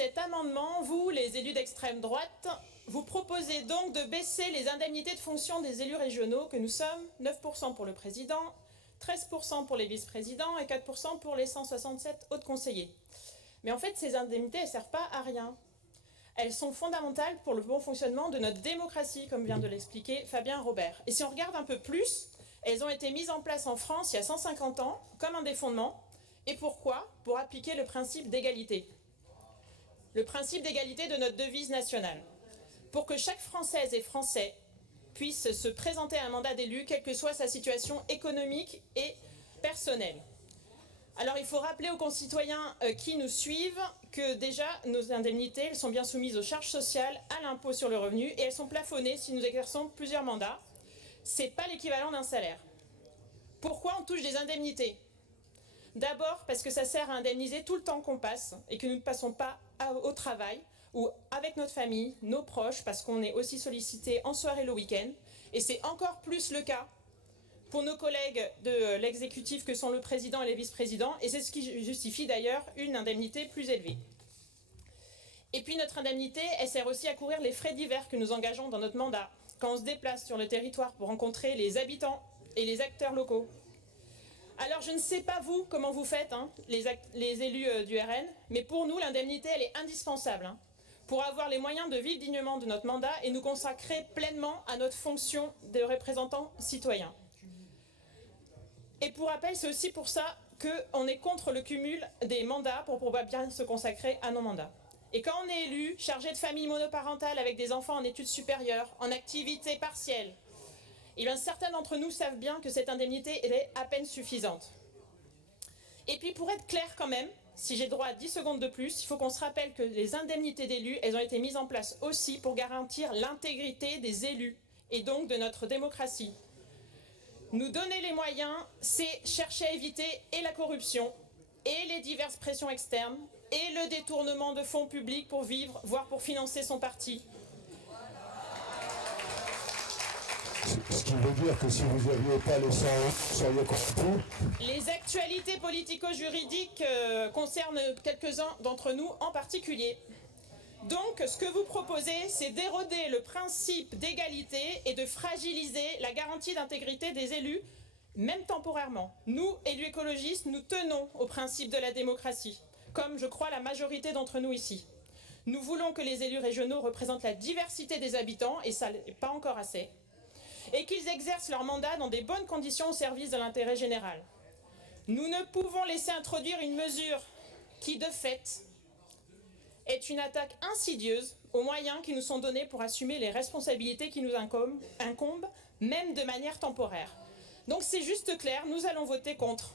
cet amendement, vous, les élus d'extrême droite, vous proposez donc de baisser les indemnités de fonction des élus régionaux, que nous sommes 9% pour le président, 13% pour les vice-présidents et 4% pour les 167 autres conseillers. Mais en fait, ces indemnités, elles ne servent pas à rien. Elles sont fondamentales pour le bon fonctionnement de notre démocratie, comme vient de l'expliquer Fabien Robert. Et si on regarde un peu plus, elles ont été mises en place en France il y a 150 ans, comme un des fondements. Et pourquoi? Pour appliquer le principe d'égalité. Le principe d'égalité de notre devise nationale. Pour que chaque Française et Français puisse se présenter à un mandat d'élu, quelle que soit sa situation économique et personnelle. Alors il faut rappeler aux concitoyens qui nous suivent que déjà nos indemnités elles sont bien soumises aux charges sociales, à l'impôt sur le revenu et elles sont plafonnées si nous exerçons plusieurs mandats. Ce n'est pas l'équivalent d'un salaire. Pourquoi on touche des indemnités? D'abord parce que ça sert à indemniser tout le temps qu'on passe et que nous ne passons pas au travail ou avec notre famille, nos proches, parce qu'on est aussi sollicité en soirée le week-end. Et c'est encore plus le cas pour nos collègues de l'exécutif que sont le président et les vice-présidents. Et c'est ce qui justifie d'ailleurs une indemnité plus élevée. Et puis notre indemnité, elle sert aussi à couvrir les frais divers que nous engageons dans notre mandat, quand on se déplace sur le territoire pour rencontrer les habitants et les acteurs locaux. Alors je ne sais pas vous, comment vous faites, les élus du RN, mais pour nous l'indemnité elle est indispensable pour avoir les moyens de vivre dignement de notre mandat et nous consacrer pleinement à notre fonction de représentants citoyens. Et pour rappel, c'est aussi pour ça qu'on est contre le cumul des mandats pour pouvoir bien se consacrer à nos mandats. Et quand on est élu, chargé de famille monoparentale avec des enfants en études supérieures, en activité partielle, eh bien, certains d'entre nous savent bien que cette indemnité est à peine suffisante. Et puis pour être clair quand même, si j'ai droit à 10 secondes de plus, il faut qu'on se rappelle que les indemnités d'élus, elles ont été mises en place aussi pour garantir l'intégrité des élus et donc de notre démocratie. Nous donner les moyens, c'est chercher à éviter et la corruption, et les diverses pressions externes, et le détournement de fonds publics pour vivre, voire pour financer son parti. Ce qui veut dire que si vous n'aviez pas les 100 euros, vous seriez corrompu. Les actualités politico-juridiques concernent quelques-uns d'entre nous en particulier. Donc, ce que vous proposez, c'est d'éroder le principe d'égalité et de fragiliser la garantie d'intégrité des élus, même temporairement. Nous, élus écologistes, nous tenons au principe de la démocratie, comme je crois la majorité d'entre nous ici. Nous voulons que les élus régionaux représentent la diversité des habitants, et ça n'est pas encore assez, et qu'ils exercent leur mandat dans des bonnes conditions au service de l'intérêt général. Nous ne pouvons laisser introduire une mesure qui, de fait, est une attaque insidieuse aux moyens qui nous sont donnés pour assumer les responsabilités qui nous incombent, même de manière temporaire. Donc c'est juste clair, nous allons voter contre.